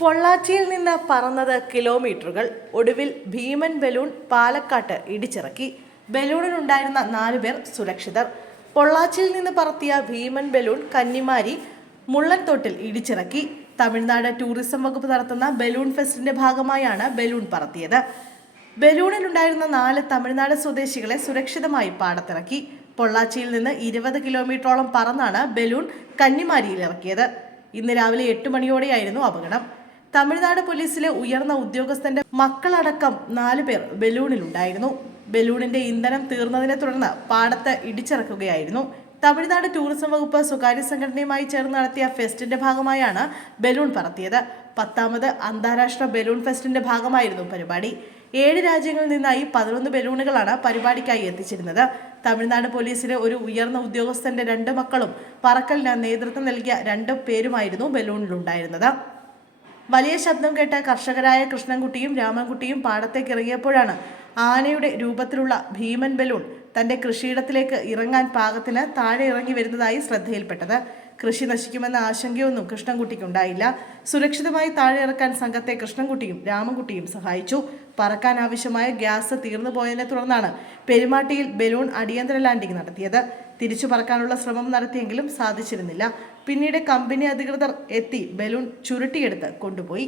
പൊള്ളാച്ചിയിൽ നിന്ന് പറന്നത് കിലോമീറ്ററുകൾ. ഒടുവിൽ ഭീമൻ ബലൂൺ പാലക്കാട്ട് ഇടിച്ചിറക്കി. ബലൂണിലുണ്ടായിരുന്ന 4 പേർ സുരക്ഷിതർ. പൊള്ളാച്ചിയിൽ നിന്ന് പറത്തിയ ഭീമൻ ബലൂൺ കന്നിമാരി മുള്ളൻതോട്ടിൽ ഇടിച്ചിറക്കി. തമിഴ്നാട് ടൂറിസം വകുപ്പ് നടത്തുന്ന ബലൂൺ ഫെസ്റ്റിന്റെ ഭാഗമായാണ് ബലൂൺ പറത്തിയത്. ബലൂണിലുണ്ടായിരുന്ന 4 തമിഴ്നാട് സ്വദേശികളെ സുരക്ഷിതമായി പാടത്തിറക്കി. പൊള്ളാച്ചിയിൽ നിന്ന് 20 കിലോമീറ്ററോളം പറന്നാണ് ബലൂൺ കന്നിമാരിയിൽ ഇറക്കിയത്. ഇന്ന് രാവിലെ 8 മണിയോടെയായിരുന്നു അപകടം. തമിഴ്നാട് പോലീസിലെ ഉയർന്ന ഉദ്യോഗസ്ഥന്റെ മക്കളടക്കം 4 പേർ ബലൂണിലുണ്ടായിരുന്നു. ബലൂണിന്റെ ഇന്ധനം തീർന്നതിനെ തുടർന്ന് പാടത്ത് ഇടിച്ചിറക്കുകയായിരുന്നു. തമിഴ്നാട് ടൂറിസം വകുപ്പ് സ്വകാര്യ സംഘടനയുമായി ചേർന്ന് നടത്തിയ ഫെസ്റ്റിന്റെ ഭാഗമായാണ് ബലൂൺ പറത്തിയത്. 10ാമത് അന്താരാഷ്ട്ര ബലൂൺ ഫെസ്റ്റിന്റെ ഭാഗമായിരുന്നു പരിപാടി. 7 രാജ്യങ്ങളിൽ നിന്നായി 11 ബലൂണുകളാണ് പരിപാടിക്കായി എത്തിച്ചിരുന്നത്. തമിഴ്നാട് പോലീസിലെ ഒരു ഉയർന്ന ഉദ്യോഗസ്ഥന്റെ 2 മക്കളും പറക്കലിന് നേതൃത്വം നൽകിയ 2 പേരുമായിരുന്നു ബലൂണിലുണ്ടായിരുന്നത്. വലിയ ശബ്ദം കേട്ട കർഷകരായ കൃഷ്ണൻകുട്ടിയും രാമൻകുട്ടിയും പാടത്തേക്ക് ഇറങ്ങിയപ്പോഴാണ് ആനയുടെ രൂപത്തിലുള്ള ഭീമൻ ബലൂൺ തന്റെ കൃഷിയിടത്തിലേക്ക് ഇറങ്ങാൻ പാകത്തിന് താഴെ ഇറങ്ങി വരുന്നതായി ശ്രദ്ധയിൽപ്പെട്ടത്. കൃഷി നശിക്കുമെന്ന ആശങ്കയൊന്നും കൃഷ്ണൻകുട്ടിക്കുണ്ടായില്ല. സുരക്ഷിതമായി താഴെ ഇറക്കാൻ സംഘത്തെ കൃഷ്ണൻകുട്ടിയും രാമൻകുട്ടിയും സഹായിച്ചു. പറക്കാൻ ആവശ്യമായ ഗ്യാസ് തീർന്നു പോയതിനെ തുടർന്നാണ് പെരുമാട്ടിയിൽ ബലൂൺ അടിയന്തര ലാൻഡിംഗ് നടത്തിയത്. തിരിച്ചു പറക്കാനുള്ള ശ്രമം നടത്തിയെങ്കിലും സാധിച്ചിരുന്നില്ല. പിന്നീട് കമ്പനി അധികൃതർ എത്തി ബലൂൺ ചുരുട്ടിയെടുത്ത് കൊണ്ടുപോയി.